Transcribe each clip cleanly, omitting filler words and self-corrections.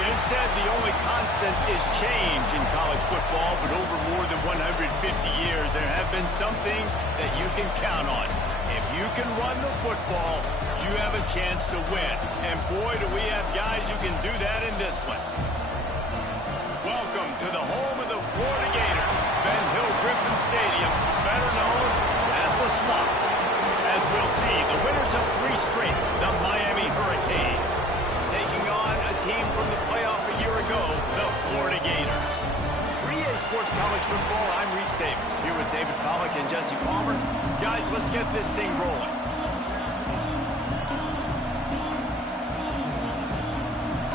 It is said the only constant is change in college football, but over more than 150 years, there have been some things that you can count on. If you can run the football, you have a chance to win. And boy, do we have guys who can do that in this one. Welcome to the home of the Florida Gators, Ben Hill Griffin Stadium, better known as the Swamp. As we'll see, the winners of 3 straight, the Miami Hurricanes, taking on a team from the playoff a year ago, the Florida Gators. For EA Sports College Football, I'm Reese Davis, here with David Pollack and Jesse Palmer. Guys, let's get this thing rolling.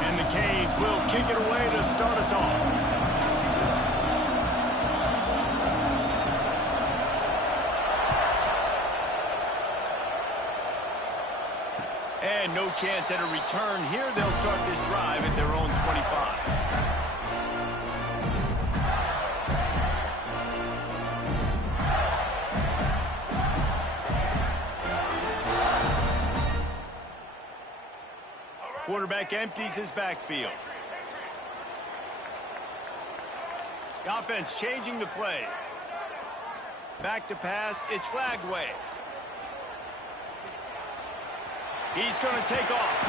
And the Canes will kick it away to start us off. And no chance at a return here. They'll start this drive at their own 25. Quarterback empties his backfield. The offense changing the play. Back to pass. It's Lagway. He's going to take off.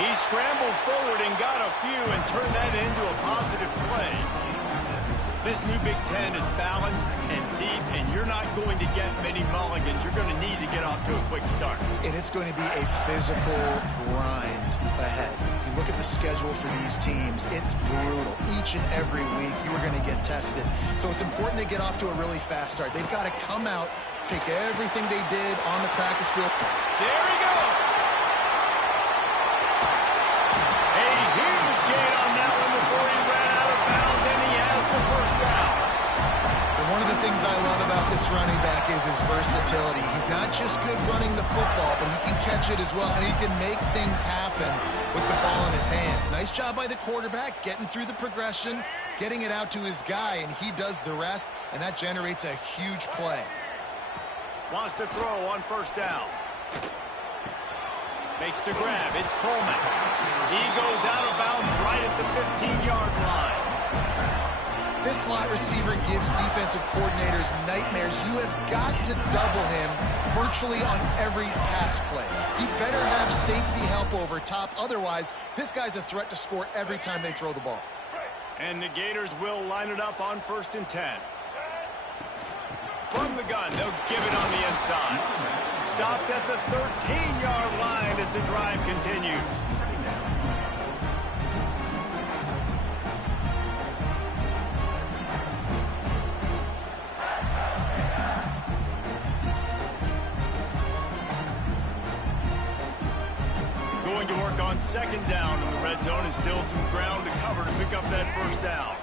He scrambled forward and got a few and turned that into a positive play. This new Big Ten is balanced and deep, and you're not going to get many mulligans. You're going to need to get off to a quick start. And it's going to be a physical grind ahead. You look at the schedule for these teams, it's brutal. Each and every week, you are going to get tested. So it's important they get off to a really fast start. They've got to come out, pick everything they did on the practice field. There he goes. Gain on that one before he ran out of bounds, and he has the first down. And one of the things I love about this running back is his versatility. He's not just good running the football, but he can catch it as well, and he can make things happen with the ball in his hands. Nice job by the quarterback, getting through the progression, getting it out to his guy, and he does the rest, and that generates a huge play. Wants to throw on first down. Makes the grab. It's Coleman. He goes out of bounds right at the 15-yard line. This slot receiver gives defensive coordinators nightmares. You have got to double him virtually on every pass play. He better have safety help over top. Otherwise, this guy's a threat to score every time they throw the ball. And the Gators will line it up on 1st and 10. From the gun, they'll give it on the inside. Stopped at the 13-yard line as the drive continues. Going to work on 2nd down in the red zone, and still some ground to cover to pick up that first down.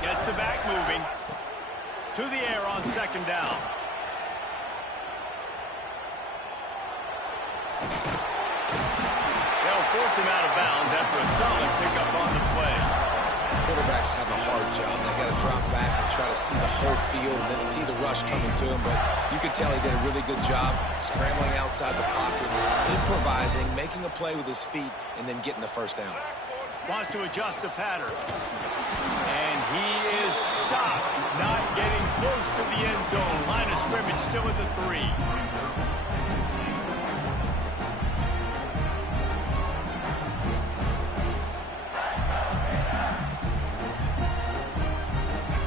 Gets the back moving. To the air on 2nd down. They'll force him out of bounds after a solid pickup on the play. Quarterbacks have a hard job. They got to drop back and try to see the whole field and then see the rush coming to him. But you could tell he did a really good job scrambling outside the pocket, improvising, making a play with his feet, and then getting the first down. Wants to adjust the pattern. And he is stopped, not getting close to the end zone. Line of scrimmage still at the 3.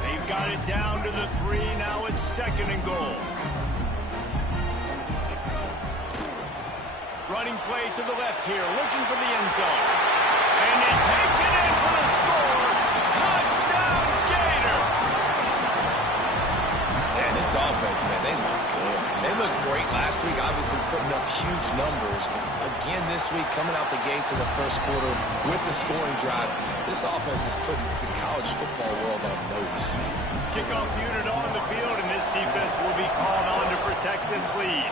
They've got it down to the 3. Now it's 2nd and goal. Running play to the left here, looking for the end zone. And he takes it in for the score. Touchdown, Gator! Man, this offense, man, they look good. They looked great last week, obviously putting up huge numbers. Again this week, coming out the gates in the first quarter with the scoring drive. This offense is putting the college football world on notice. Kickoff unit on the field, and this defense will be called on to protect this lead.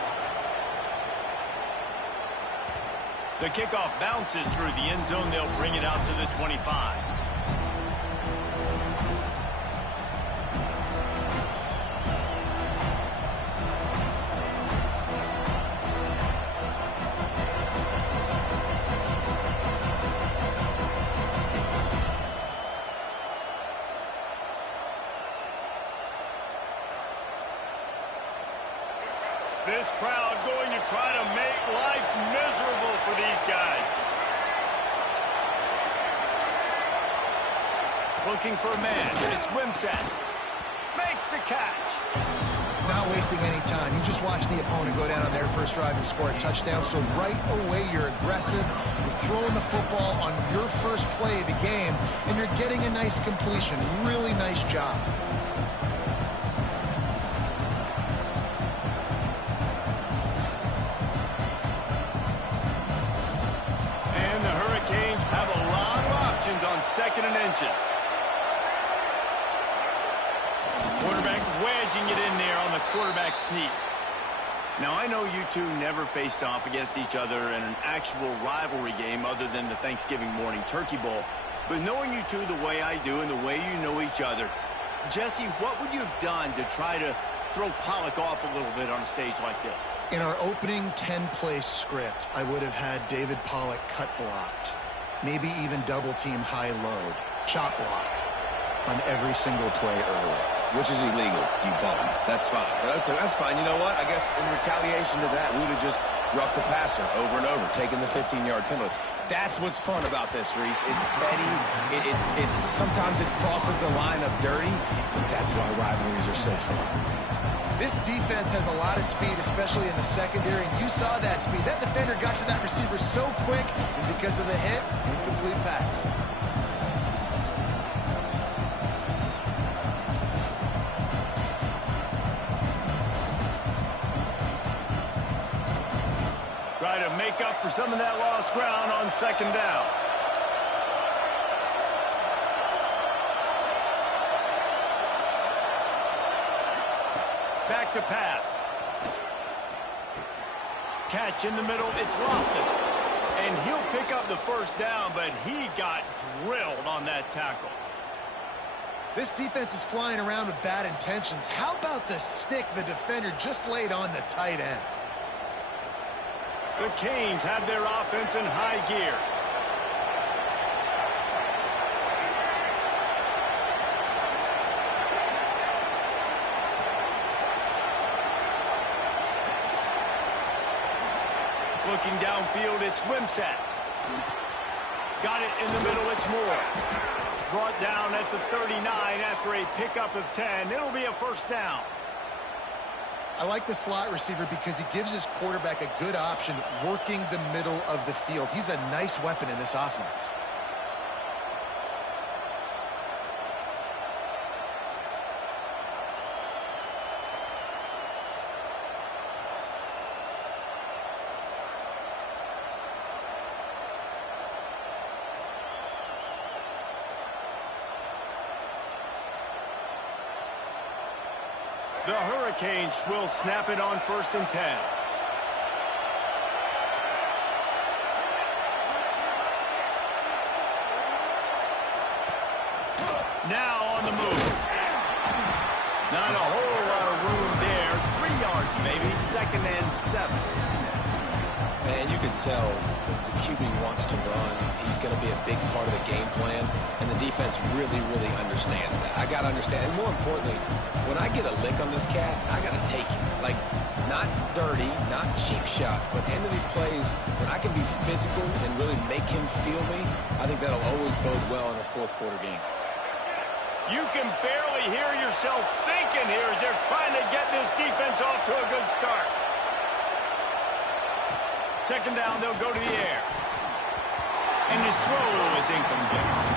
The kickoff bounces through the end zone. They'll bring it out to the 25. this crowd going to try to make life miserable for these guys. Looking for a man. It's Wimsatt. Makes the catch. Not wasting any time. You just watch the opponent go down on their first drive and score a touchdown. So right away, you're aggressive. You're throwing the football on your first play of the game, and you're getting a nice completion. Really nice job. And the Hurricanes have a lot of options on 2nd and inches. Quarterback wedging it in there on the quarterback sneak. Now, I know you two never faced off against each other in an actual rivalry game other than the Thanksgiving morning turkey bowl. But knowing you two the way I do and the way you know each other, Jesse, what would you have done to try to throw Pollock off a little bit on a stage like this? In our opening 10-play script, I would have had David Pollock cut blocked. Maybe even double-team high-load. Chop blocked on every single play early. Which is illegal, you bum. That's fine. But that's fine. You know what? I guess in retaliation to that, we would have just roughed the passer over and over, taking the 15-yard penalty. That's what's fun about this, Reese. It's petty. It's sometimes it crosses the line of dirty, but that's why rivalries are so fun. This defense has a lot of speed, especially in the secondary, and you saw that speed. That defender got to that receiver so quick, and because of the hit, incomplete pass. Try to make up for some of that lost ground on 2nd down. Back to pass. Catch in the middle. It's Lofton. And he'll pick up the first down, but he got drilled on that tackle. This defense is flying around with bad intentions. How about the stick the defender just laid on the tight end? The Canes have their offense in high gear. Looking downfield, it's Wimsatt. Got it in the middle, it's Moore. Brought down at the 39 after a pickup of 10. It'll be a first down. I like the slot receiver because he gives his quarterback a good option working the middle of the field. He's a nice weapon in this offense. The Hurricanes will snap it on 1st and 10. Now on the move. Not a whole lot of room there. 3 yards maybe. 2nd and 7. And you can tell the QB wants to run. He's going to be a big part of the game plan, and the defense really, really understands that. I got to understand, and more importantly, when I get a lick on this cat, I got to take it. Like, not dirty, not cheap shots, but end of these plays, when I can be physical and really make him feel me, I think that'll always bode well in a 4th quarter game. You can barely hear yourself thinking here as they're trying to get this defense off to a good start. 2nd down, they'll go to the air. And his throw is incomplete.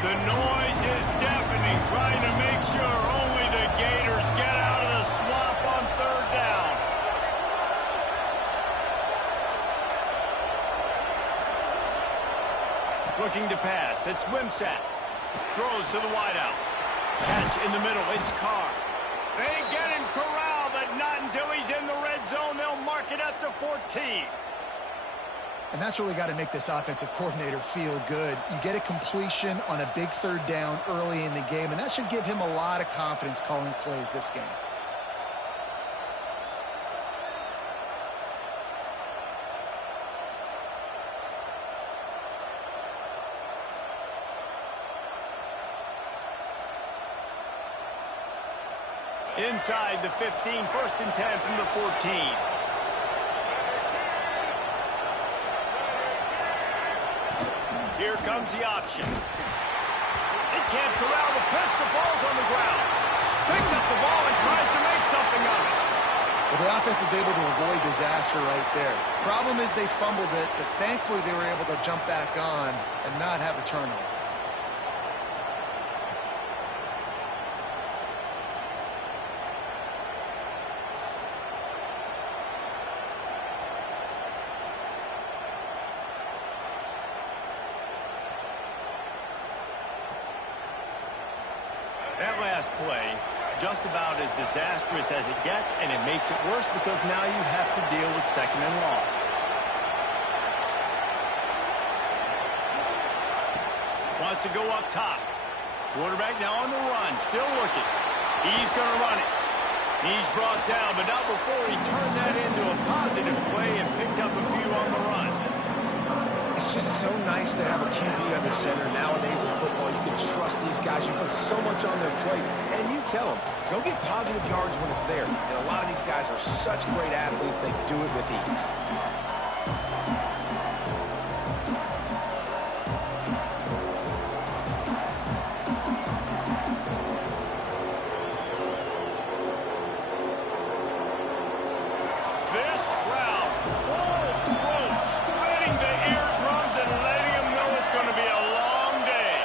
The noise is deafening, trying to make sure only the Gators get out of the swamp on 3rd down. Looking to pass, it's Wimsatt. Throws to the wideout. Catch in the middle, it's Carr. They get him corralled, but not until he's in the red zone. They'll mark it at the 14. And that's really got to make this offensive coordinator feel good. You get a completion on a big third down early in the game, and that should give him a lot of confidence calling plays this game. Inside the 15, 1st and 10 from the 14. Here comes the option. They can't corral the pitch. The ball's on the ground. Picks up the ball and tries to make something of it. Well, the offense is able to avoid disaster right there. Problem is they fumbled it, but thankfully they were able to jump back on and not have a turnover. That last play, just about as disastrous as it gets, and it makes it worse because now you have to deal with 2nd and long. Wants to go up top. Quarterback now on the run, still looking. He's going to run it. He's brought down, but not before he turned that into a positive play and picked up a few on the run. It's just so nice to have a QB under center. Nowadays in football, you can trust these guys. You put so much on their plate, and you tell them, go get positive yards when it's there. And a lot of these guys are such great athletes, they do it with ease. This crowd, full throat, splitting the eardrums and letting them know it's going to be a long day.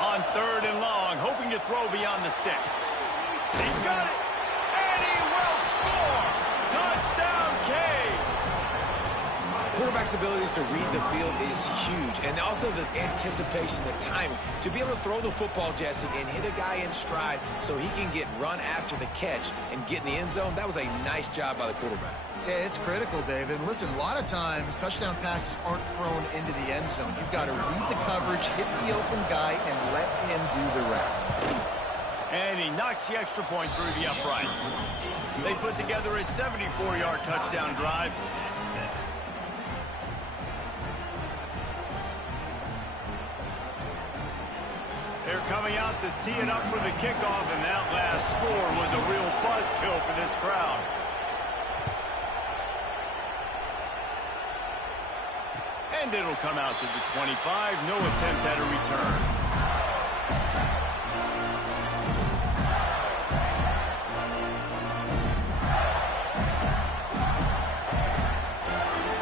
On 3rd and long, hoping to throw beyond the sticks. He's got it, and he will score. Touchdown, Canes. Quarterback's abilities to read the field is huge, and also the anticipation, the timing. To be able to throw the football, Jesse, and hit a guy in stride so he can get run after the catch and get in the end zone, that was a nice job by the quarterback. Yeah, it's critical, David. Listen, a lot of times touchdown passes aren't thrown into the end zone. You've got to read the coverage, hit the open guy, and let him do the rest. And he knocks the extra point through the uprights. They put together a 74-yard touchdown drive. They're coming out to tee it up for the kickoff, and that last score was a real buzzkill for this crowd. And it'll come out to the 25. No attempt at a return.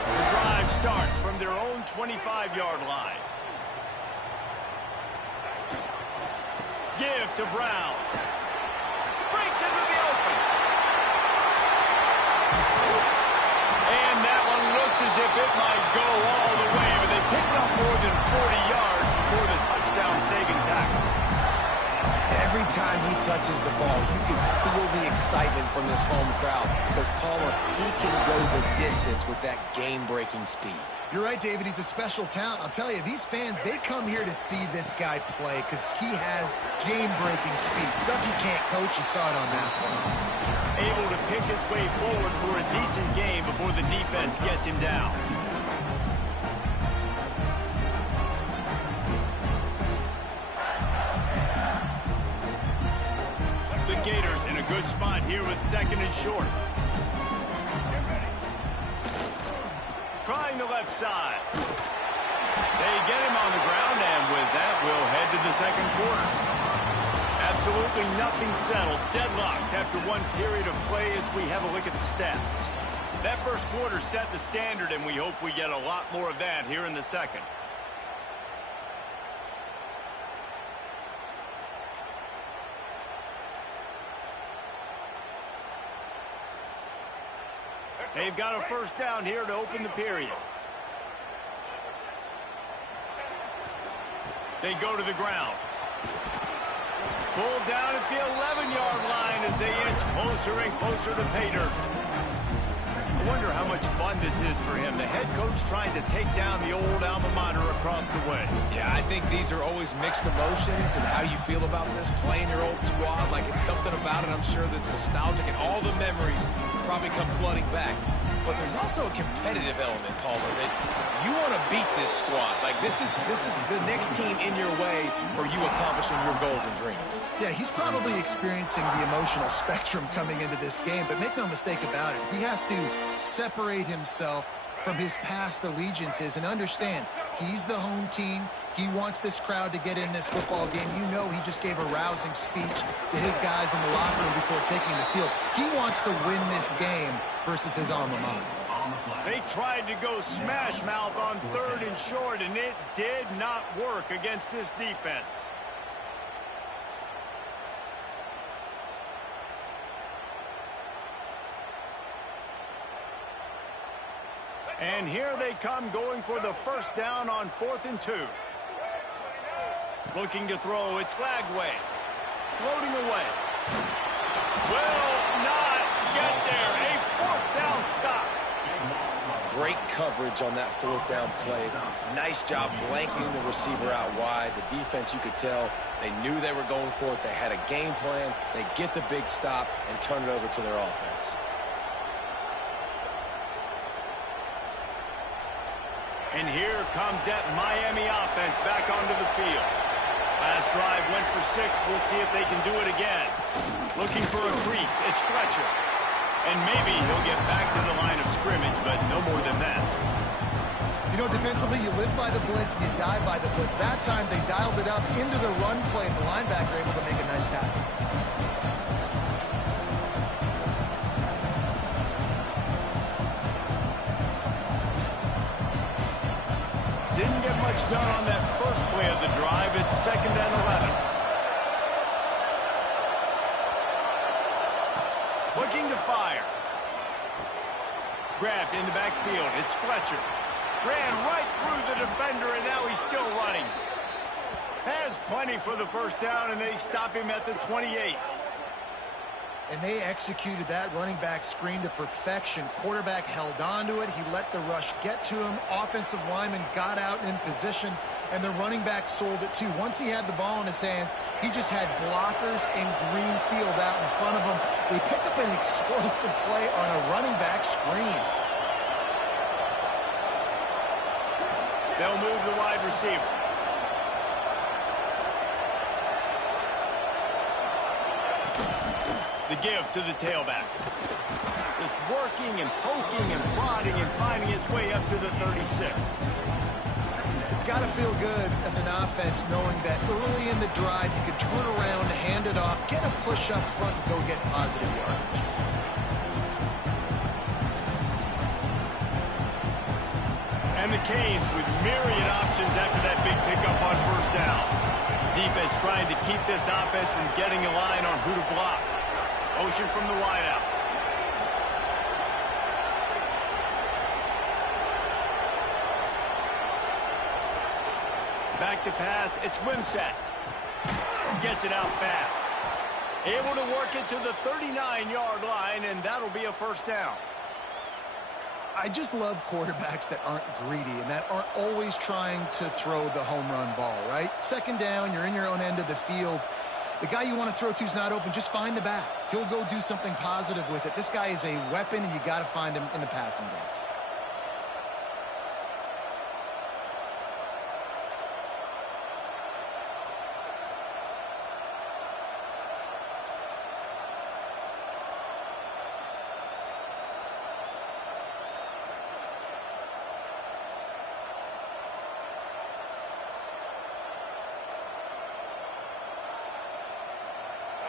The drive starts from their own 25-yard line. Give to Brown. Breaks into the open. And that one looked as if it might go all the way, but they picked up more than 40 yards before the touchdown-saving tackle. Every time he touches the ball, you can feel the excitement from this home crowd because Palmer, he can go the distance with that game-breaking speed. You're right, David. He's a special talent. I'll tell you, these fans, they come here to see this guy play because he has game-breaking speed. Stuff you can't coach. You saw it on that one. Able to pick his way forward for a decent game before the defense gets him down. The Gators in a good spot here with 2nd and short. Trying the left side. They get him on the ground, and with that, we'll head to the 2nd quarter. Absolutely nothing settled. Deadlocked after one period of play as we have a look at the stats. That first quarter set the standard, and we hope we get a lot more of that here in the 2nd. They've got a first down here to open the period. They go to the ground. Pulled down at the 11-yard line as they inch closer and closer to pay dirt. wonder how much fun this is for him. The head coach trying to take down the old alma mater across the way. Yeah, I think these are always mixed emotions, and how you feel about this, playing your old squad, like it's something about it, I'm sure, that's nostalgic, and all the memories probably come flooding back. But there's also a competitive element, Palmer, that you want to beat this squad. Like, this is the next team in your way for you accomplishing your goals and dreams. Yeah, he's probably experiencing the emotional spectrum coming into this game, but make no mistake about it. He has to separate himself from his past allegiances and understand he's the home team. He wants this crowd to get in this football game. You know, he just gave a rousing speech to his guys in the locker room before taking the field. He wants to win this game versus his alma mater. They tried to go smash mouth on 3rd and short, and it did not work against this defense. And here they come, going for the first down on 4th and 2. Looking to throw, it's Lagway. Floating away. Will not get there. A 4th down stop. Great coverage on that 4th down play. Nice job blanketing the receiver out wide. The defense, you could tell, they knew they were going for it. They had a game plan. They get the big stop and turn it over to their offense. And here comes that Miami offense back onto the field. Last drive went for 6. We'll see if they can do it again. Looking for a crease. It's Fletcher. And maybe he'll get back to the line of scrimmage, but no more than that. You know, defensively, you live by the blitz and you die by the blitz. That time, they dialed it up into the run play. The linebacker able to make a nice tackle. Didn't get much done on that first play of the drive. It's 2nd and 11. Looking to fire. Grabbed in the backfield. It's Fletcher. Ran right through the defender, and now he's still running. Has plenty for the first down, and they stop him at the 28. And they executed that running back screen to perfection. Quarterback held on to it. He let the rush get to him. Offensive lineman got out in position, and the running back sold it too. Once he had the ball in his hands, he just had blockers and green field out in front of him. They pick up an explosive play on a running back screen. They'll move the wide receiver. The give to the tailback. Just working and poking and prodding and finding his way up to the 36. It's got to feel good as an offense knowing that early in the drive you can turn around, hand it off, get a push up front, and go get positive yardage. And the Canes with myriad options after that big pickup on first down. Defense trying to keep this offense from getting a line on who to block. Motion from the wideout. Back to pass. It's Wimsatt. Gets it out fast. Able to work it to the 39-yard line, and that'll be a first down. I just love quarterbacks that aren't greedy and that aren't always trying to throw the home run ball, right? 2nd down, you're in your own end of the field. The guy you want to throw to is not open. Just find the back. He'll go do something positive with it. This guy is a weapon, and you got to find him in the passing game.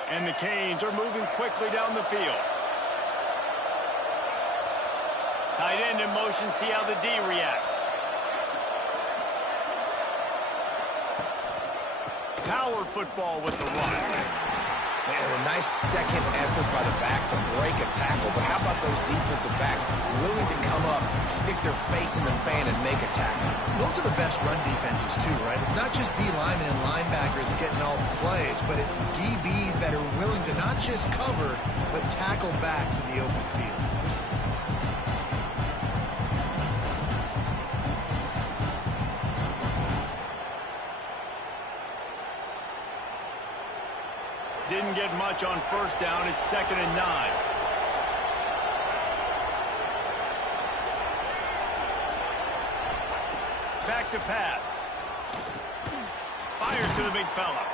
And the Canes are moving quickly down the field. Tight end in motion, see how the D reacts. Power football with the run. Man, a nice second effort by the back to break a tackle, but how about those defensive backs willing to come up, stick their face in the fan, and make a tackle? Those are the best run defenses too, right? It's not just D linemen and linebackers getting all the plays, but it's DBs that are willing to not just cover, but tackle backs in the open field. didn't get much on first down. It's 2nd and 9. Back to pass. Fires to the big fella.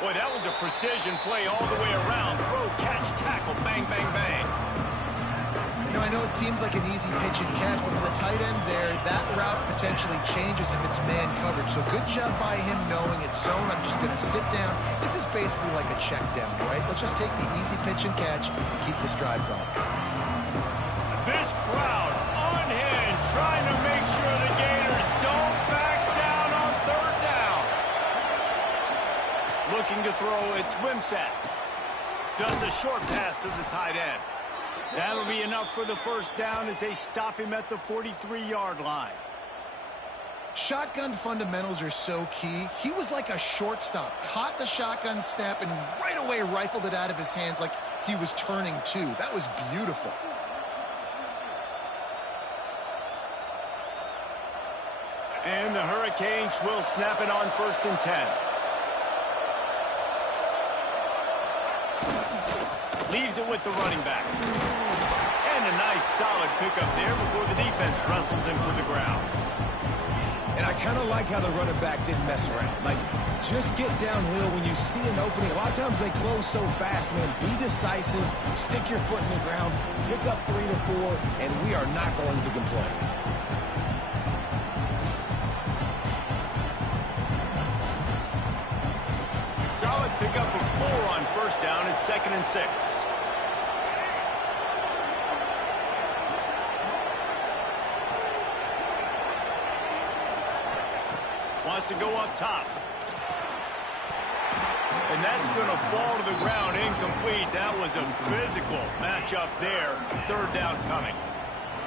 Boy, that was a precision play all the way around. Throw, catch, tackle, bang, bang, bang. You know, I know it seems like an easy pitch and catch, but for the tight end there, that route potentially changes if it's man coverage. So good job by him knowing it's zone. I'm just going to sit down. This is basically like a check down, right? Let's just take the easy pitch and catch and keep this drive going. This crowd unhinged, trying to make sure the Gators don't back down on 3rd down. Looking to throw, it's Wimsatt. Just a short pass to the tight end. That'll be enough for the first down as they stop him at the 43-yard line. Shotgun fundamentals are so key. He was like a shortstop. Caught the shotgun snap and right away rifled it out of his hands like he was turning two. That was beautiful. And the Hurricanes will snap it on 1st and 10. Leaves it with the running back. And a nice solid pickup there before the defense wrestles him to the ground. And I kind of like how the running back didn't mess around. Like, just get downhill when you see an opening. A lot of times they close so fast, man. Be decisive, stick your foot in the ground, pick up 3 to 4, and we are not going to complain. Solid pickup of 4 on first down. It's 2nd and 6. Wants to go up top. And that's going to fall to the ground incomplete. That was a physical matchup there. 3rd down coming.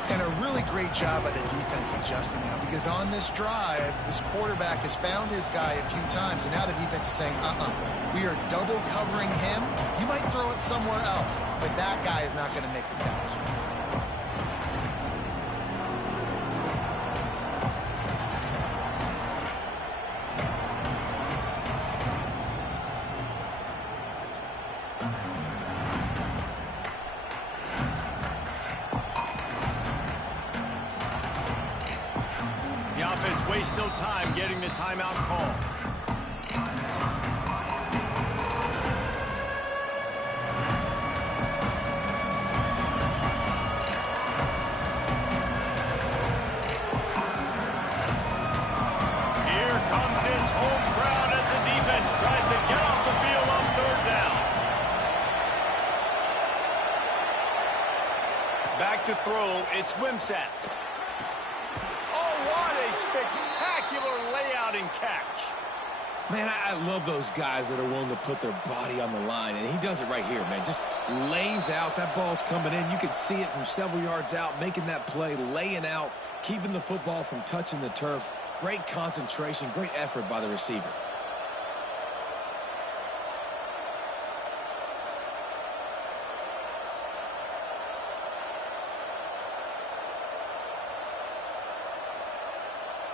And a really great job by the defense adjusting now, because on this drive, this quarterback has found his guy a few times, and now the defense is saying, we are double covering him. You might throw it somewhere else, but that guy is not going to make the catch. The offense wastes no time getting the timeout call. Here comes his home crowd as the defense tries to get off the field on 3rd down. Back to throw, it's Wimsatt. Spectacular layout and catch. Man, I love those guys that are willing to put their body on the line, and he does it right here, man. Just lays out. That ball's coming in. You can see it from several yards out, making that play, laying out, keeping the football from touching the turf. Great concentration, great effort by the receiver.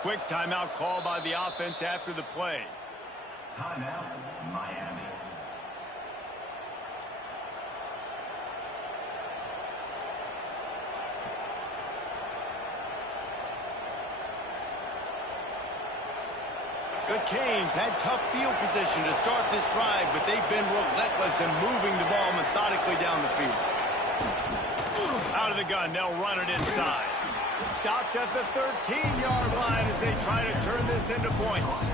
Quick timeout call by the offense after the play. Timeout, Miami. The Canes had tough field position to start this drive, but they've been relentless in moving the ball methodically down the field. Out of the gun, they'll run it inside. Stopped at the 13-yard line as they try to turn this into points.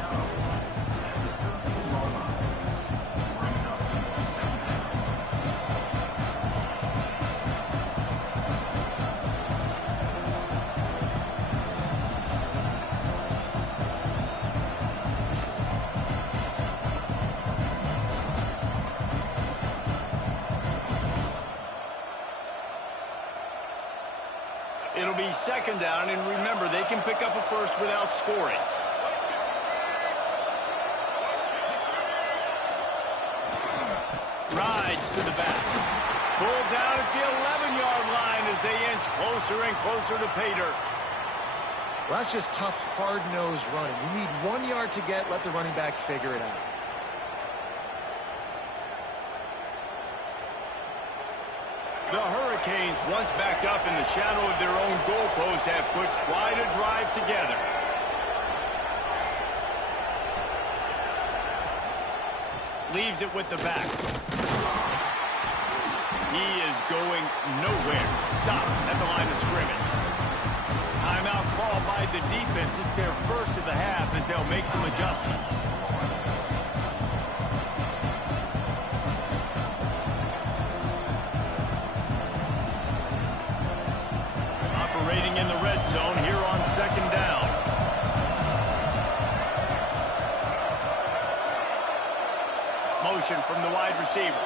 It'll be 2nd down, and remember, they can pick up a first without scoring. Rides to the back. Pulled down at the 11-yard line as they inch closer and closer to pay dirt. Well, that's just tough, hard-nosed running. You need 1 yard to get, let the running back figure it out. The Hurricanes, once backed up in the shadow of their own goalpost, have put quite a drive together. Leaves it with the back. He is going nowhere. Stop at the line of scrimmage. Timeout called by the defense. It's their first of the half as they'll make some adjustments. Operating in the red zone here on second down. Motion from the wide receiver.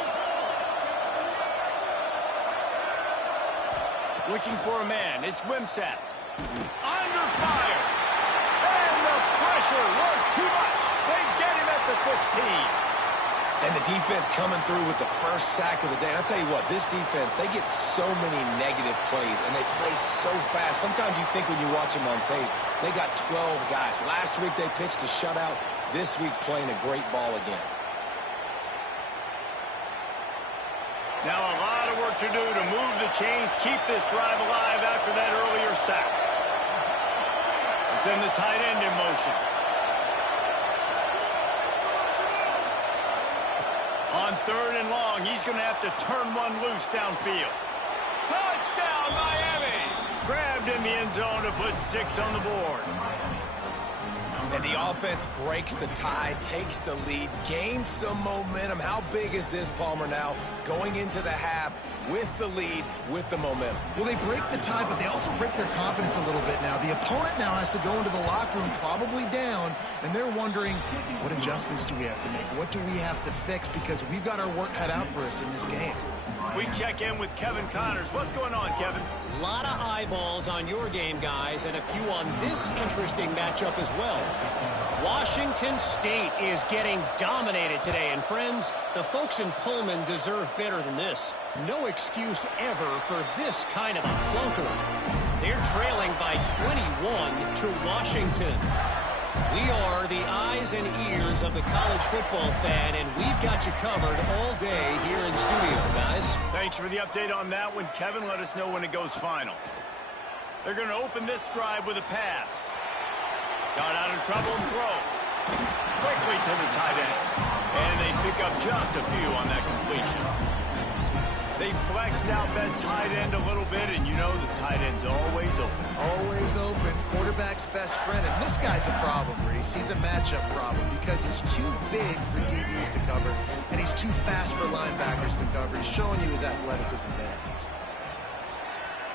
Looking for a man. It's Wimsatt. Under fire. And the pressure was too much. They get him at the 15. And the defense coming through with the first sack of the day. And I'll tell you what, this defense, they get so many negative plays, and they play so fast. Sometimes you think when you watch them on tape, they got 12 guys. Last week they pitched a shutout. This week playing a great ball again. Now a lot of work to do to move the chains, keep this drive alive after that earlier sack. Send the tight end in motion. On 3rd and long, he's going to have to turn one loose downfield. Touchdown, Miami! Grabbed in the end zone to put 6 on the board. And the offense breaks the tie, takes the lead, gains some momentum. How big is this, Palmer, now going into the half with the lead, with the momentum? Well, they break the tie, but they also break their confidence a little bit now. The opponent now has to go into the locker room probably down, and they're wondering, what adjustments do we have to make? What do we have to fix? Because we've got our work cut out for us in this game. We check in with Kevin Connors. What's going on, Kevin? A lot of eyeballs on your game, guys, and a few on this interesting matchup as well. Washington State is getting dominated today, and friends, the folks in Pullman deserve better than this. No excuse ever for this kind of a flunkery. They're trailing by 21 to Washington. We are the eyes and ears of the college football fan, and we've got you covered all day here in studio, guys. Thanks for the update on that one, Kevin. Let us know when it goes final. They're going to open this drive with a pass. Got out of trouble and throws. Quickly to the tight end. And they pick up just a few on that completion. They flexed out that tight end a little bit, and you know the tight end's always open. Always open. Quarterback's best friend. And this guy's a problem, Reese. He's a matchup problem because he's too big for DBs to cover, and he's too fast for linebackers to cover. He's showing you his athleticism there.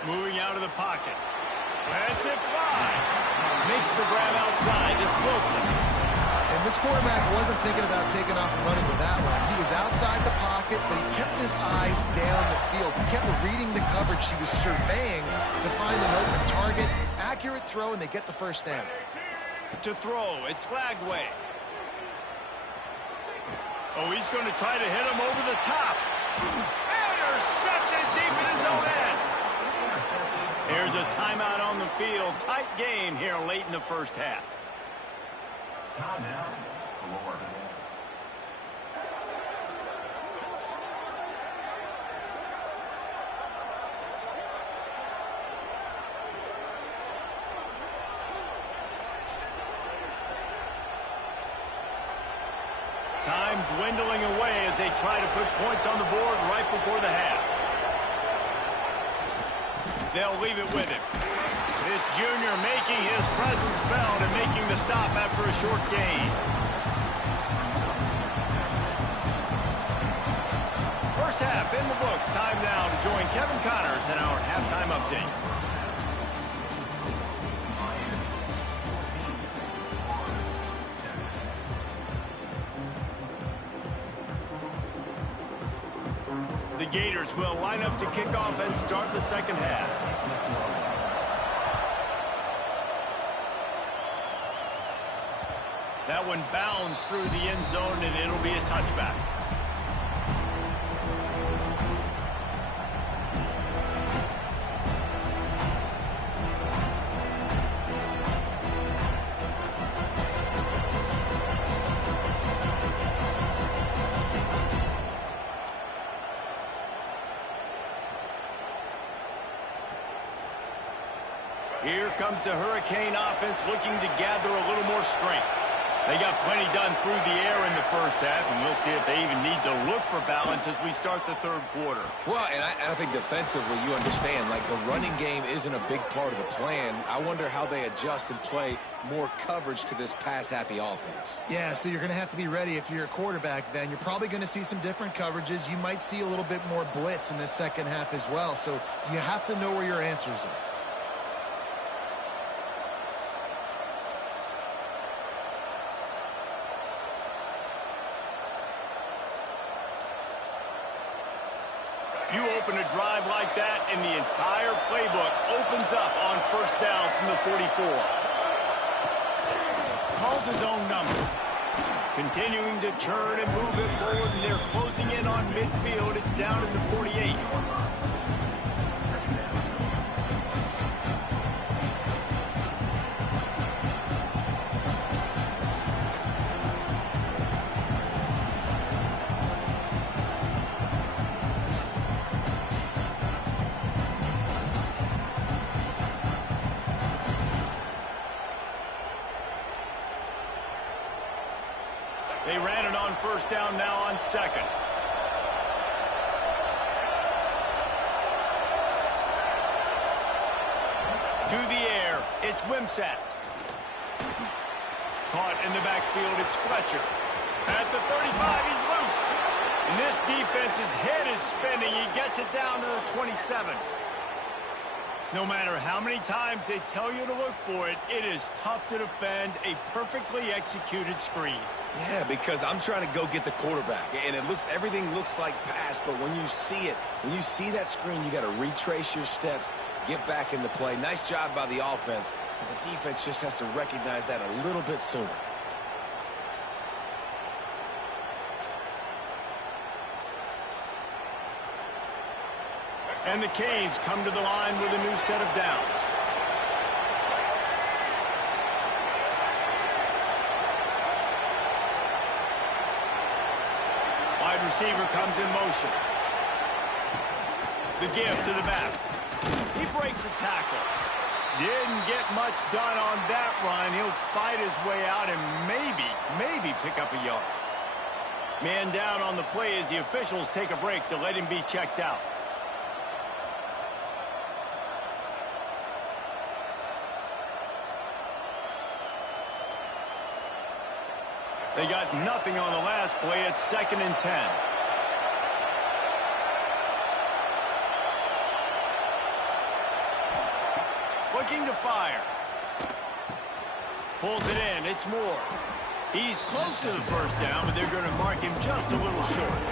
Moving out of the pocket. Lets it fly. Makes the grab outside. It's Wilson. And this quarterback wasn't thinking about taking off and running with that one. He was outside the pocket, but he kept his eyes down the field. He kept reading the coverage. He was surveying to find an open target. Accurate throw, and they get the first down. To throw, it's Lagway. Oh, he's going to try to hit him over the top. Intercepted deep in his own end. Here's a timeout on the field. Tight game here late in the first half. Timeout, Florida. Time dwindling away as they try to put points on the board right before the half. They'll leave it with him. This junior making his presence felt and making the stop after a short gain. First half in the books. Time now to join Kevin Connors in our halftime update. The Gators will line up to kick off and start the second half. That one bounds through the end zone, and it'll be a touchback. Here comes the Hurricane offense looking to gather a little more strength. They got plenty done through the air in the first half, and we'll see if they even need to look for balance as we start the third quarter. Well, and I think defensively, you understand, like the running game isn't a big part of the plan. I wonder how they adjust and play more coverage to this pass-happy offense. Yeah, so you're going to have to be ready if you're a quarterback then. You're probably going to see some different coverages. You might see a little bit more blitz in the second half as well, so you have to know where your answers are. You open a drive like that, and the entire playbook opens up on first down from the 44. Calls his own number. Continuing to turn and move it forward, and they're closing in on midfield. It's down at the 48. They ran it on first down, now on second. To the air, it's Wimsatt. Caught in the backfield, it's Fletcher. At the 35, he's loose. And this defense's head is spinning. He gets it down to the 27. No matter how many times they tell you to look for it, it is tough to defend a perfectly executed screen. Yeah, because I'm trying to go get the quarterback, and everything looks like pass, but when you see it, when you see that screen, you got to retrace your steps, get back in the play. Nice job by the offense, but the defense just has to recognize that a little bit sooner. And the Canes come to the line with a new set of downs. Wide receiver comes in motion. The give to the back. He breaks a tackle. Didn't get much done on that run. He'll fight his way out and maybe pick up a yard. Man down on the play as the officials take a break to let him be checked out. They got nothing on the last play. It's 2nd and 10. Looking to fire. Pulls it in. It's Moore. He's close to the first down, but they're going to mark him just a little short.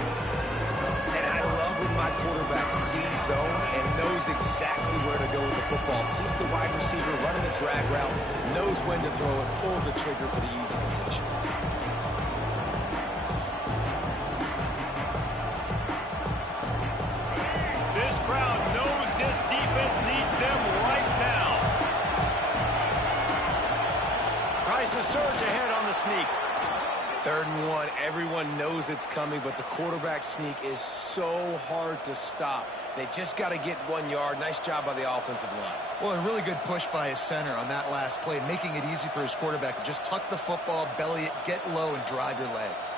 And I love when my quarterback sees zone and knows exactly where to go with the football. Sees the wide receiver running the drag route, knows when to throw it, pulls the trigger for the easy completion. This crowd knows this defense needs them right now. Tries to surge ahead on the sneak. 3rd and 1, everyone knows it's coming, but the quarterback sneak is so hard to stop. They just got to get 1 yard. Nice job by the offensive line. Well, a really good push by his center on that last play, making it easy for his quarterback to just tuck the football, belly it, get low, and drive your legs.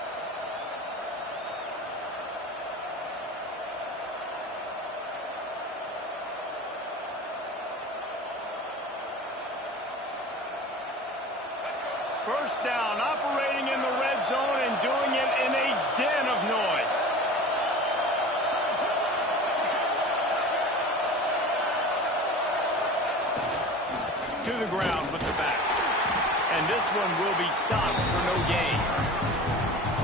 First down, operating in the red zone and doing it in a den of noise. To the ground with the back. And this one will be stopped for no gain.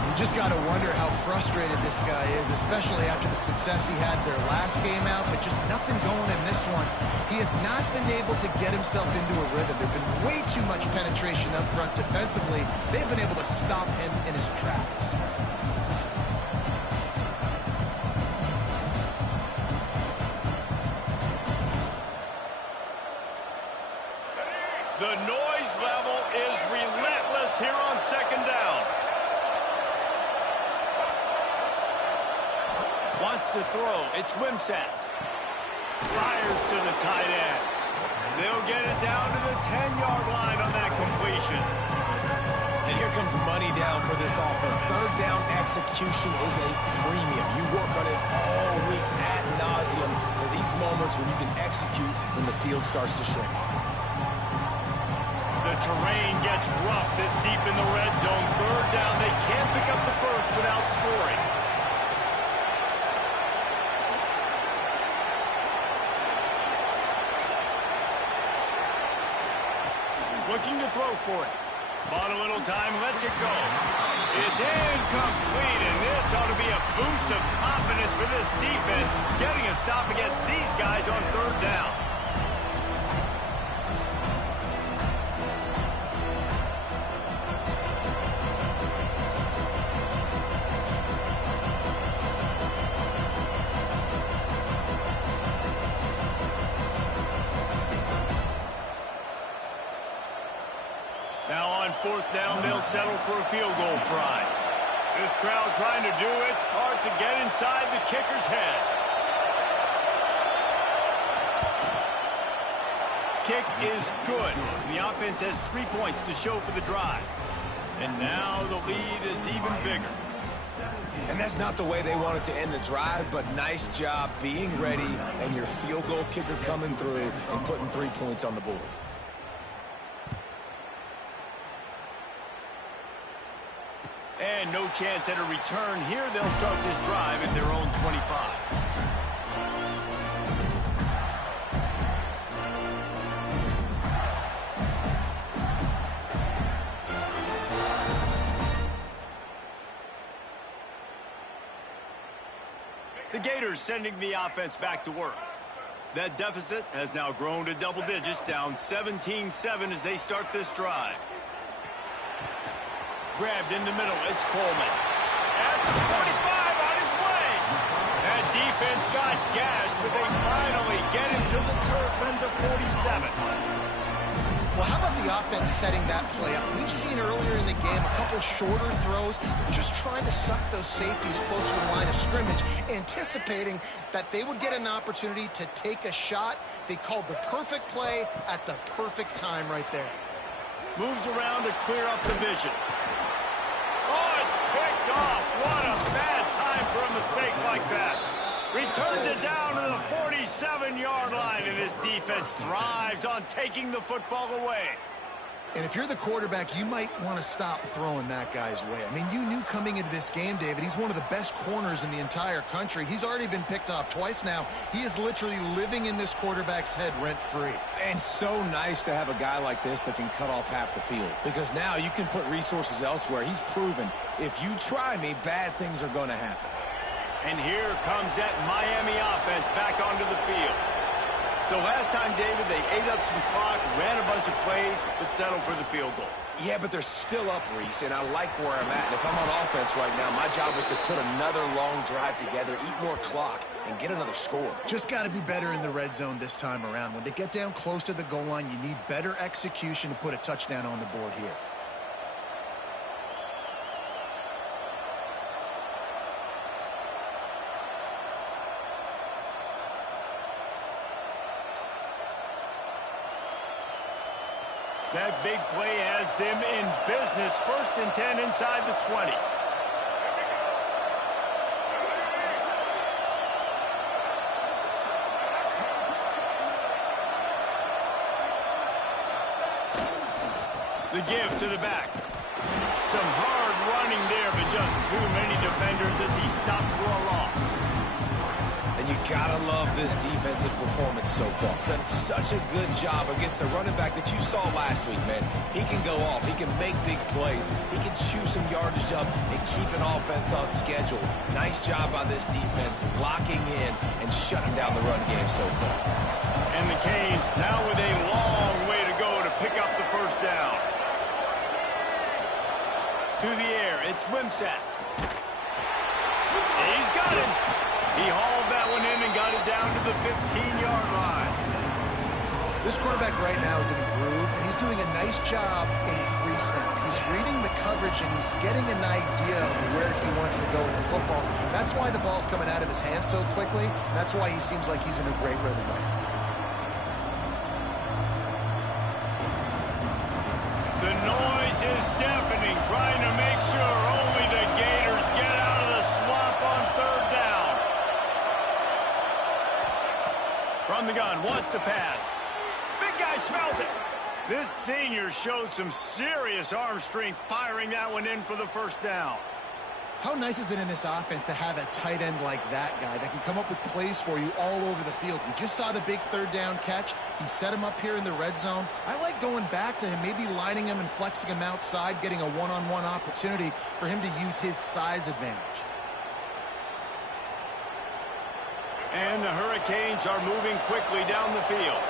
You just got to wonder how frustrated this guy is, especially after the success he had their last game out, but just nothing going in this one. He has not been able to get himself into a rhythm. There's been way too much penetration up front defensively. They've been able to stop him in his tracks. The noise level is relentless here on 2nd down. Wants to throw. It's Wimsatt. Fires to the tight end. They'll get it down to the 10-yard line on that completion. And here comes money down for this offense. Third down execution is a premium. You work on it all week ad nauseum for these moments when you can execute when the field starts to shrink. The terrain gets rough this deep in the red zone. Third down, they can't pick up the first without scoring. Looking to throw for it. Bought a little time, lets it go. It's incomplete, and this ought to be a boost of confidence for this defense, getting a stop against these guys on third down. Now on fourth down, they'll settle for a field goal try. This crowd trying to do its part to get inside the kicker's head. Kick is good. The offense has 3 points to show for the drive. And now the lead is even bigger. And that's not the way they wanted to end the drive, but nice job being ready and your field goal kicker coming through and putting 3 points on the board. And no chance at a return here. They'll start this drive at their own 25. The Gators sending the offense back to work. That deficit has now grown to double digits, down 17-7 as they start this drive. Grabbed in the middle, it's Coleman. At the 45 on his way. That defense got gashed, but they finally get him to the turf and to 47. Well, how about the offense setting that play up? We've seen earlier in the game a couple shorter throws. They're just trying to suck those safeties closer to the line of scrimmage, anticipating that they would get an opportunity to take a shot. They called the perfect play at the perfect time right there. Moves around to clear up the vision. Oh, it's picked off. What a bad time for a mistake like that. Returns it down to the 47-yard line, and his defense thrives on taking the football away. And if you're the quarterback, you might want to stop throwing that guy's way. I mean, you knew coming into this game, David, he's one of the best corners in the entire country. He's already been picked off twice now. He is literally living in this quarterback's head rent-free. And so nice to have a guy like this that can cut off half the field, because now you can put resources elsewhere. He's proven if you try me, bad things are going to happen. And here comes that Miami offense back onto the field. So last time, David, they ate up some clock, ran a bunch of plays, but settled for the field goal. Yeah, but they're still up, Reese, and I like where I'm at. And if I'm on offense right now, my job is to put another long drive together, eat more clock, and get another score. Just got to be better in the red zone this time around. When they get down close to the goal line, you need better execution to put a touchdown on the board here. That big play has them in business. 1st and 10 inside the 20. The give to the back. Some hard running there, but just too many defenders as he stopped for a loss. And you gotta love this defensive performance so far. Done such a good job against the running back that you saw last week, man. He can go off. He can make big plays. He can chew some yardage up and keep an offense on schedule. Nice job by this defense locking in and shutting down the run game so far. And the Canes now with a long way to go to pick up the first down. To the air, it's Wimsatt. He's got him. He hauled that one in and got it down to the 15-yard line. This quarterback right now is in a groove, and he's doing a nice job in pre-snap. He's reading the coverage, and he's getting an idea of where he wants to go with the football. That's why the ball's coming out of his hands so quickly. That's why he seems like he's in a great rhythm right now. wants to pass. Big guy smells it. This senior shows some serious arm strength firing that one in for the first down. How nice is it in this offense to have a tight end like that guy that can come up with plays for you all over the field? We just saw the big third down catch. He set him up here in the red zone. I like going back to him, maybe lining him and flexing him outside, getting a one-on-one opportunity for him to use his size advantage. And the Hurricanes are moving quickly down the field.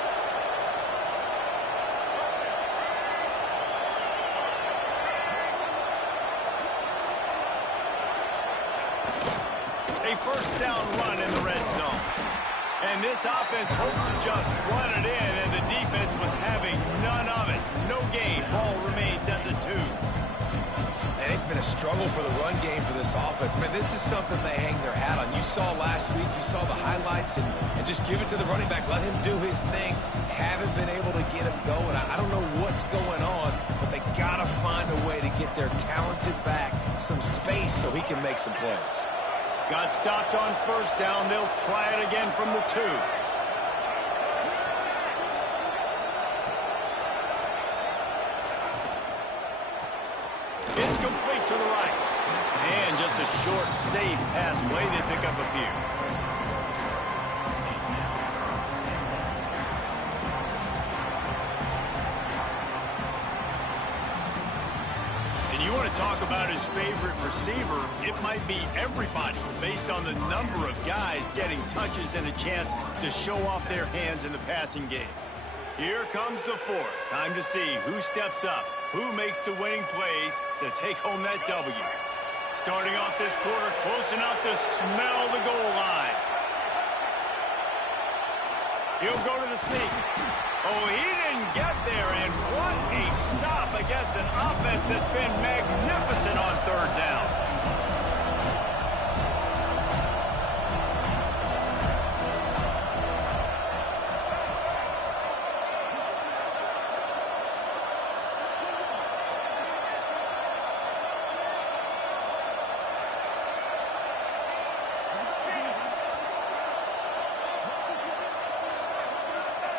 A first down run in the red zone. And this offense hoped to just run it in, and the defense was having none of it. No gain. Ball remains at the 2. And it's been a struggle for the run game for this offense. Man, this is something they hang their hat on. You saw last week, you saw the highlights, and just give it to the running back. Let him do his thing. Haven't been able to get him going. I don't know what's going on, but they got to find a way to get their talented back some space so he can make some plays. Got stopped on first down. They'll try it again from the 2. It's complete to the right. And just a short, safe pass play. They pick up a few. You want to talk about his favorite receiver, it might be everybody based on the number of guys getting touches and a chance to show off their hands in the passing game. Here comes the 4th. Time to see who steps up, who makes the winning plays to take home that W. Starting off this quarter close enough to smell the goal line. He'll go to the sneak. Oh, he didn't get there, and what a stop against an offense that's been magnificent on third down.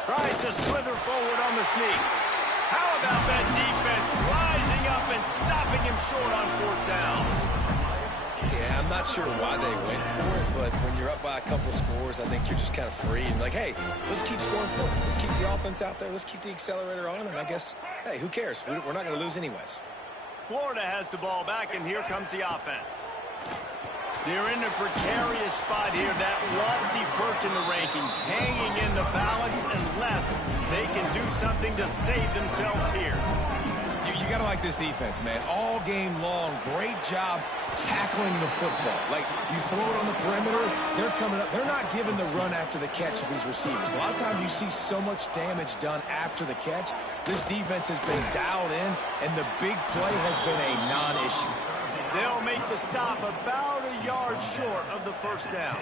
Tries to slither forward on the sneak. How about that defense rising up and stopping him short on 4th down? Yeah, I'm not sure why they went for it, but when you're up by a couple scores, I think you're just kind of free and like, hey, let's keep scoring points. Let's keep the offense out there. Let's keep the accelerator on, and I guess, hey, who cares? We're not going to lose anyways. Florida has the ball back, and here comes the offense. They're in a precarious spot here, that lofty perch in the rankings, hanging in the balance unless they can do something to save themselves here. You got to like this defense, man. All game long, great job tackling the football. Like, you throw it on the perimeter, they're coming up. They're not giving the run after the catch to these receivers. A lot of times you see so much damage done after the catch. This defense has been dialed in, and the big play has been a non-issue. They'll make the stop about a yard short of the first down.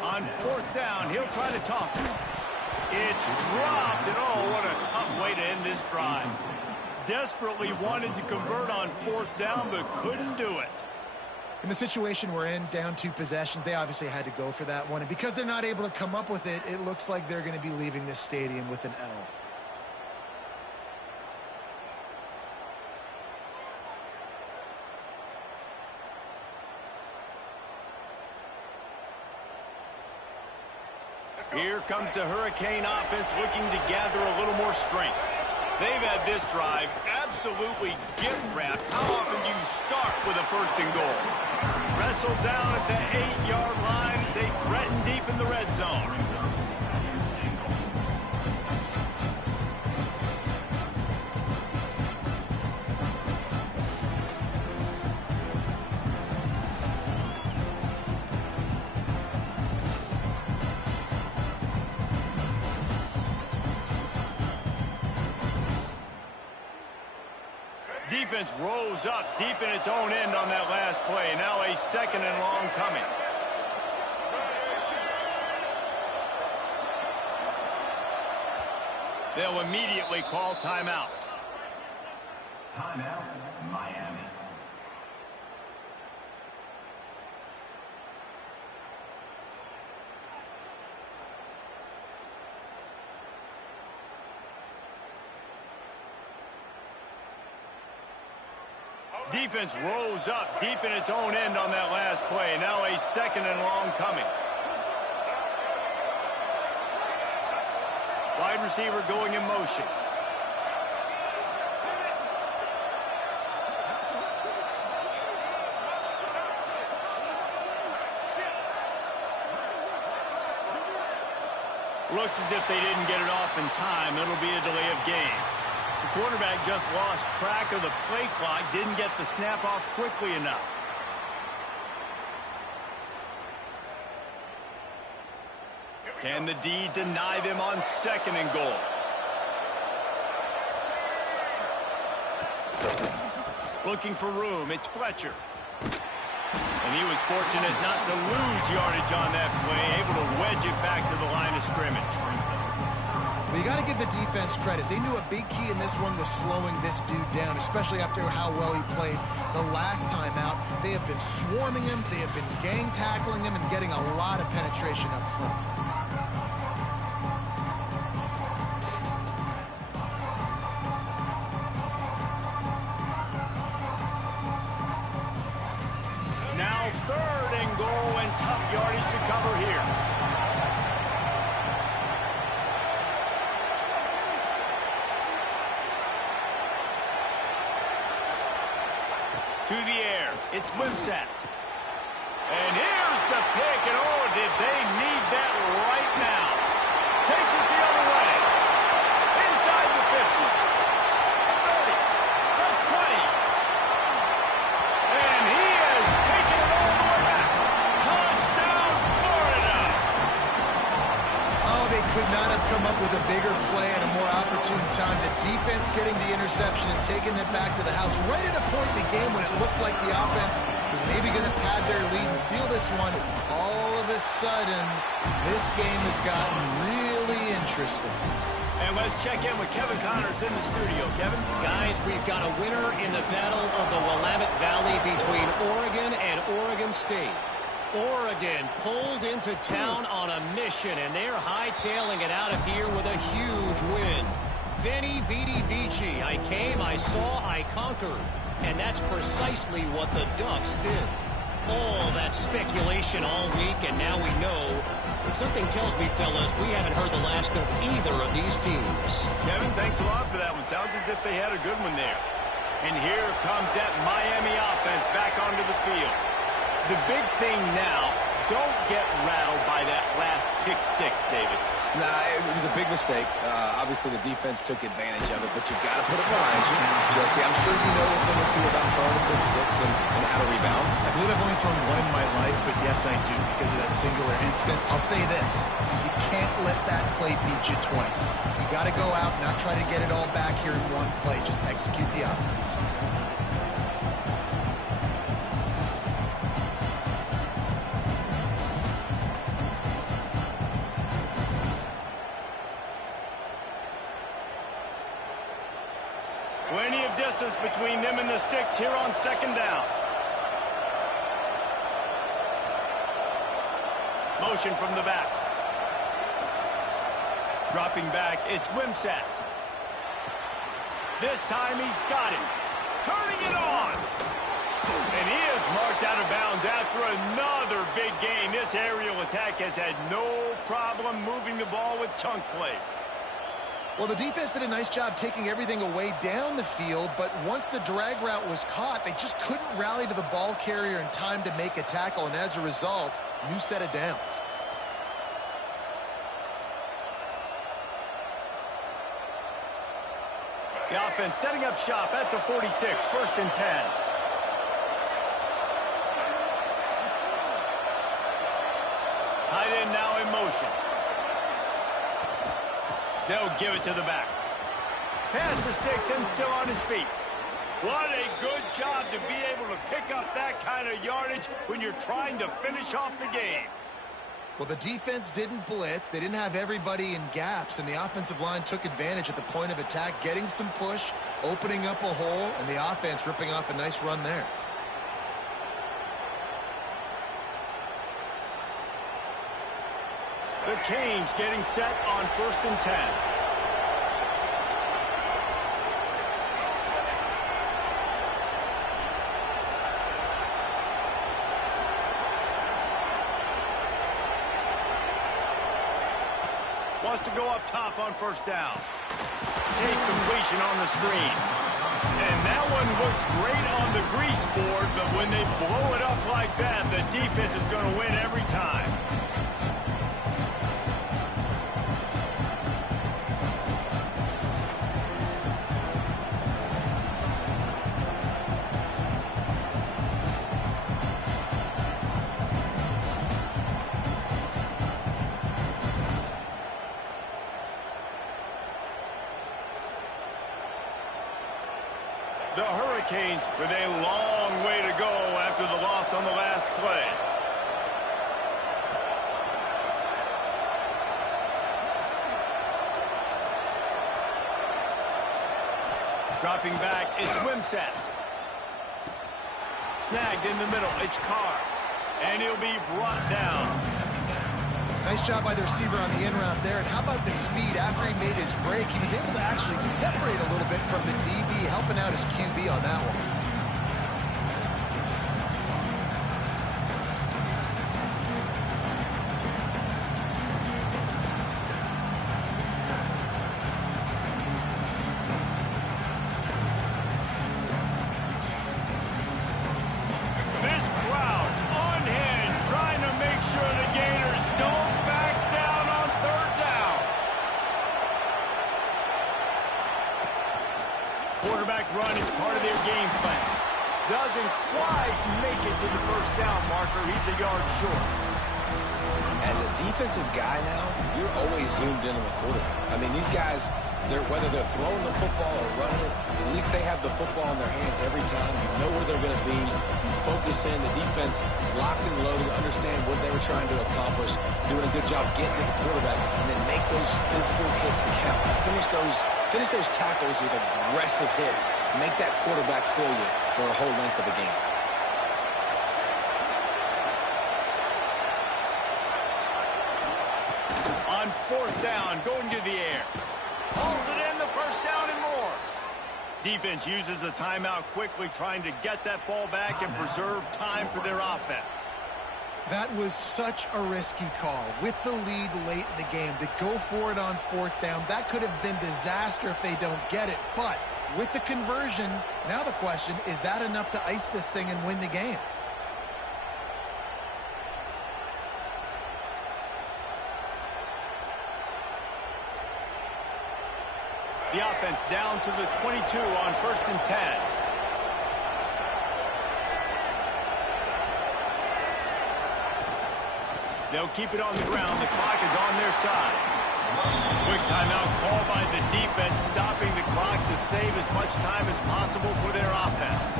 On 4th down, he'll try to toss it. It's dropped, and oh, what a tough way to end this drive. Desperately wanted to convert on 4th down, but couldn't do it. In the situation we're in, down 2 possessions, they obviously had to go for that one. And because they're not able to come up with it, it looks like they're going to be leaving this stadium with an L. Here comes the Hurricane offense looking to gather a little more strength. They've had this drive absolutely gift-wrapped. How often do you start with a 1st and goal? Wrestled down at the 8-yard line as they threaten deep in the red zone. Defense rose up deep in its own end on that last play. Now a 2nd and long coming. They'll immediately call timeout. Timeout, Miami. Defense rose up deep in its own end on that last play. Now a second and long coming. Wide receiver going in motion. Looks as if they didn't get it off in time. It'll be a delay of game. The quarterback just lost track of the play clock, didn't get the snap off quickly enough. Can the D deny them on second and goal? Looking for room, it's Fletcher. And he was fortunate not to lose yardage on that play, able to wedge it back to the line of scrimmage. Well, you got to give the defense credit. They knew a big key in this one was slowing this dude down, especially after how well he played the last time out. They have been swarming him, they have been gang tackling him, and getting a lot of penetration up front. Now third and goal, and tough yardage to cover here. To the air, it's Wimsatt. And here's the pick, and oh, did they need that right now. Takes it the other way. Inside the 50. The 30. The 20. And he has taken it all the way back. Touchdown, Florida. Oh, they could not have come up with a bigger play at a more opportune time. The defense getting the interception and taking it back to the house right at a point in the game when it looked like the offense was maybe going to pad their lead and seal this one. All of a sudden, this game has gotten really interesting. And let's check in with Kevin Connors in the studio. Kevin? Guys, we've got a winner in the battle of the Willamette Valley between Oregon and Oregon State. Oregon pulled into town on a mission, and they're hightailing it out of here with a huge win. Veni, vidi, vici. I came, I saw, I conquered. And that's precisely what the Ducks did. All that speculation all week, and now we know. But something tells me, fellas, we haven't heard the last of either of these teams. Kevin, thanks a lot for that one. Sounds as if they had a good one there. And here comes that Miami offense back onto the field. The big thing now, don't get rattled by that last pick six, David. Nah, it was a big mistake. Obviously, the defense took advantage of it, but you got to put it behind you. Jesse, I'm sure you know a thing or two about throwing a pick six and how to rebound. I believe I've only thrown one in my life, but yes, I do because of that singular instance. I'll say this. You can't let that play beat you twice. You got to go out and not try to get it all back here in one play. Just execute the offense. Plenty of distance between them and the sticks here on second down. Motion from the back. Dropping back, it's Wimsatt. This time he's got it. Turning it on. And he is marked out of bounds after another big game. This aerial attack has had no problem moving the ball with chunk plays. Well, the defense did a nice job taking everything away down the field, but once the drag route was caught, they just couldn't rally to the ball carrier in time to make a tackle, and as a result, new set of downs. The offense setting up shop at the 46, 1st and 10. Tight end now in motion. They'll give it to the back. Pass the sticks and still on his feet. What a good job to be able to pick up that kind of yardage when you're trying to finish off the game. Well, the defense didn't blitz. They didn't have everybody in gaps, and the offensive line took advantage at the point of attack, getting some push, opening up a hole, and the offense ripping off a nice run there. The Canes getting set on 1st and 10. Wants to go up top on first down. Safe completion on the screen. And that one looks great on the grease board, but when they blow it up like that, the defense is going to win every time. The Hurricanes with a long way to go after the loss on the last play. Dropping back, it's Wimsatt. Snagged in the middle, it's Carr. And he'll be brought down. Nice job by the receiver on the in route there. And how about the speed? After he made his break, he was able to actually separate a little bit from the DB, helping out his QB on that one. This crowd on hand trying to make sure the Gators don't back down on third down. Quarterback run is part of their game plan. Doesn't quite make it to the first down marker. He's a yard short. As a defensive guy now, you're always zoomed in on the quarterback. I mean, these guys, whether they're throwing the football or running it, at least they have the football in their hands every time. You know where they're going to be. You focus in. The defense locked and loaded, understand what they were trying to accomplish, doing a good job getting to the quarterback, and then make those physical hits count. Finish those tackles with aggressive hits. Make that quarterback feel you for a whole length of a game. On fourth down, going to the air. Pulls it in, the first down and more. Defense uses a timeout quickly, trying to get that ball back and preserve time for their offense. That was such a risky call. With the lead late in the game, to go for it on fourth down, that could have been disaster if they don't get it. But with the conversion, now the question, is that enough to ice this thing and win the game? The offense down to the 22 on first and 10. They'll keep it on the ground. The clock is on their side. Quick timeout call by the defense, stopping the clock to save as much time as possible for their offense.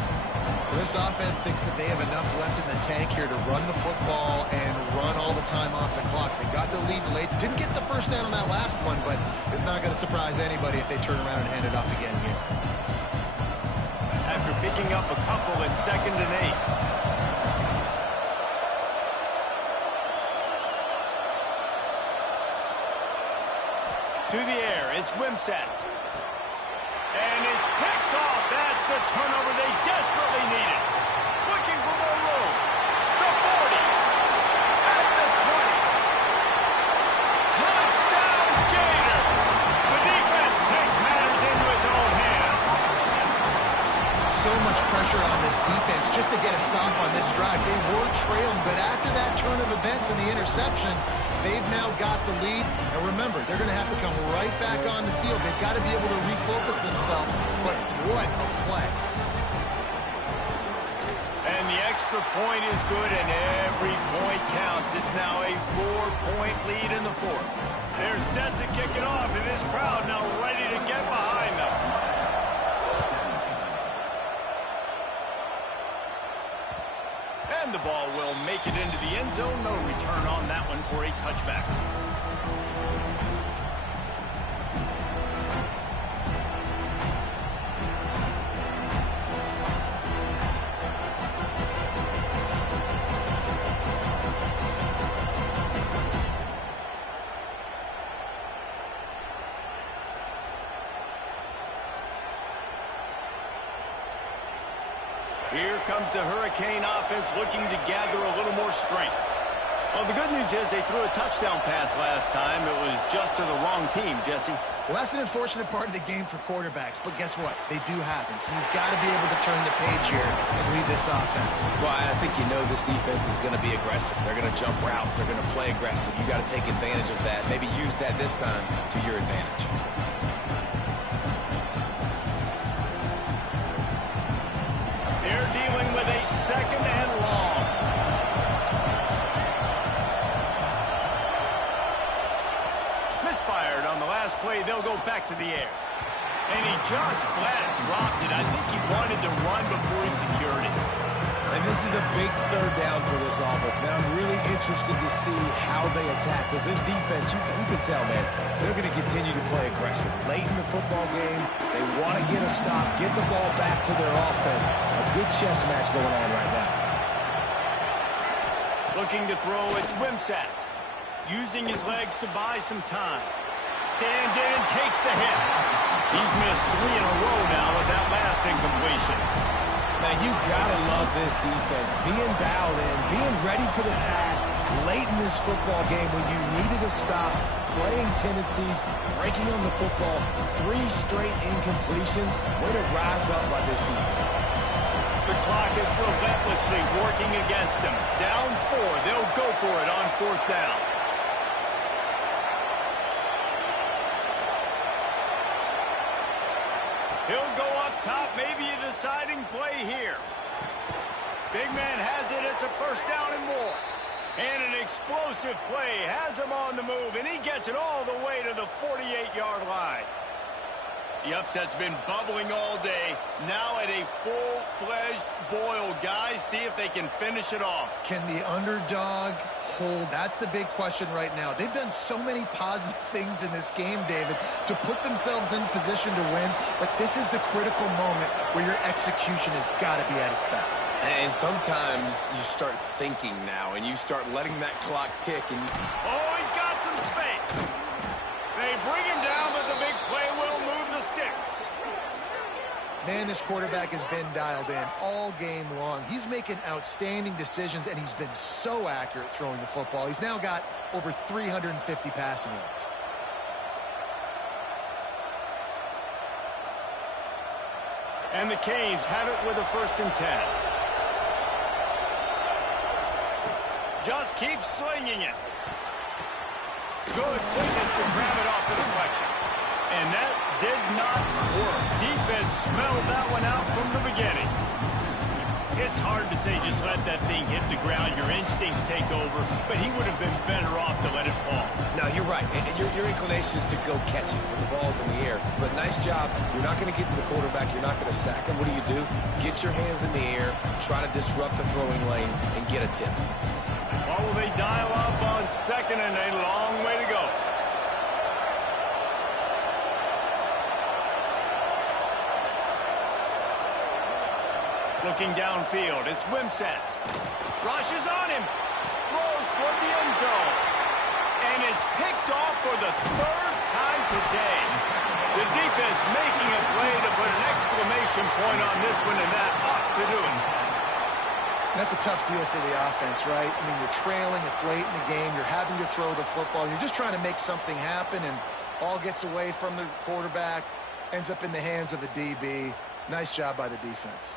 This offense thinks that they have enough left in the tank here to run the football and run all the time off the clock. They got the lead late. Didn't get the first down on that last one, but it's not going to surprise anybody if they turn around and hand it off again here. After picking up a couple in second and 8. To the air, it's Wimsatt. And it's picked off. That's the turnover they desperately needed. Looking for more room. The 40. At the 20. Touchdown, Gator. The defense takes matters into its own hands. So much pressure on this defense just to get a stop on this drive. They were trailing, but after that turn of events and the interception, they've now got the lead. And remember, they're going to have to come right back on the field. They've got to be able to refocus themselves. But what a play. And the extra point is good, and every point counts. It's now a 4-point lead in the fourth. They're set to kick it off, and this crowd now ready to get behind them. And the ball will make it into the end zone. No return on that one for a touchback. Here comes the Hurricane offense looking to gather a little more strength. Well, the good news is they threw a touchdown pass last time. It was just to the wrong team, Jesse. Well, that's an unfortunate part of the game for quarterbacks, but guess what? They do happen, so you've got to be able to turn the page here and lead this offense. Well, I think you know this defense is going to be aggressive. They're going to jump routes. They're going to play aggressive. You got to take advantage of that. Maybe use that this time to your advantage. They're dealing with a second and long. Misfired on the last play. They'll go back to the air. And he just flat dropped it. I think he wanted to run before he secured it. And this is a big third down for this offense, man. I'm really interested to see how they attack. Because this defense, you can tell, man, they're going to continue to play aggressive. Late in the football game, they want to get a stop, get the ball back to their offense. A good chess match going on right now. Looking to throw, it's Wimsatt. Using his legs to buy some time. Stands in and takes the hit. He's missed 3 in a row now with that last incompletion. Now, you got to love this defense. Being dialed in, being ready for the pass late in this football game when you needed a stop, playing tendencies, breaking on the football, 3 straight incompletions. Way to rise up by this defense. The clock is relentlessly working against them. Down 4. They'll go for it on 4th down. He'll go up top, maybe a deciding play here. Big man has it, it's a 1st down and more. And an explosive play has him on the move, and he gets it all the way to the 48-yard line. The upset's been bubbling all day. Now at a full-fledged boil. Guys, see if they can finish it off. Can the underdog hold? That's the big question right now. They've done so many positive things in this game, David, to put themselves in position to win. But this is the critical moment where your execution has got to be at its best. And sometimes you start thinking now, and you start letting that clock tick. And oh, he's got some space. They bring him down, but the big play will move the sticks. Man, this quarterback has been dialed in all game long. He's making outstanding decisions, and he's been so accurate throwing the football. He's now got over 350 passing yards. And the Canes have it with a 1st and 10. Just keep slinging it. Good quickness to grab it off the deflection. And that did not work. Defense smelled that one out from the beginning. It's hard to say just let that thing hit the ground. Your instincts take over, but he would have been better off to let it fall. No, you're right. And your inclination is to go catch it when the ball's in the air. But nice job. You're not going to get to the quarterback. You're not going to sack him. What do? Get your hands in the air, try to disrupt the throwing lane, and get a tip. Or will they dial up on 2nd and a long way to go? Looking downfield, it's Wimsatt. Rushes on him. Throws toward the end zone. And it's picked off for the 3rd time today. The defense making a play to put an exclamation point on this one, and that ought to do it. That's a tough deal for the offense, right? I mean, you're trailing, it's late in the game, you're having to throw the football, you're just trying to make something happen, and ball gets away from the quarterback, ends up in the hands of a DB. Nice job by the defense.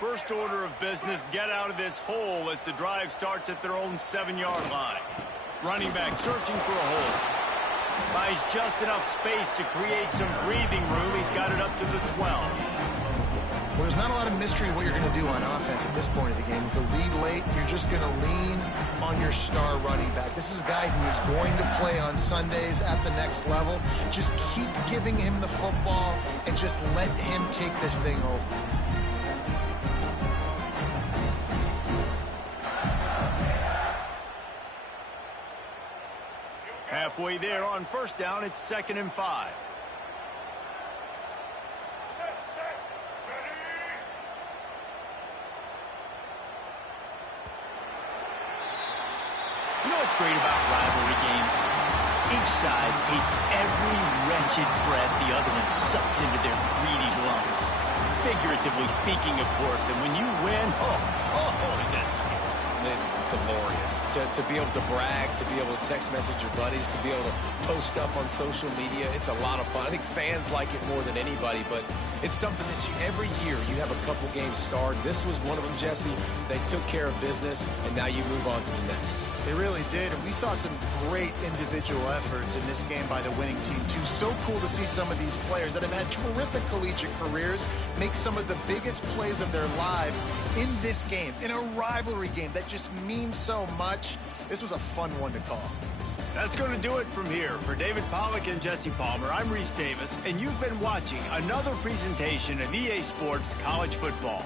First order of business, get out of this hole as the drive starts at their own 7-yard line. Running back searching for a hole. Buys just enough space to create some breathing room. He's got it up to the 12. Well, there's not a lot of mystery what you're going to do on offense at this point of the game. With the lead late, you're just going to lean on your star running back. This is a guy who is going to play on Sundays at the next level. Just keep giving him the football and just let him take this thing over. Halfway there on 1st down, it's 2nd and 5. You know what's great about rivalry games? Each side hates every wretched breath the other one sucks into their greedy lungs. Figuratively speaking, of course, and when you win, oh, is that sweet. it's glorious. To be able to brag, to be able to text message your buddies, to be able to post stuff on social media, it's a lot of fun. I think fans like it more than anybody, but it's something that every year you have a couple games starred. This was one of them, Jesse. They took care of business, and now you move on to the next. They really did, and we saw some great individual efforts in this game by the winning team, too. So cool to see some of these players that have had terrific collegiate careers make some of the biggest plays of their lives in this game, in a rivalry game that just means so much. This was a fun one to call. That's going to do it from here. For David Pollack and Jesse Palmer, I'm Reese Davis, and you've been watching another presentation of EA Sports College Football.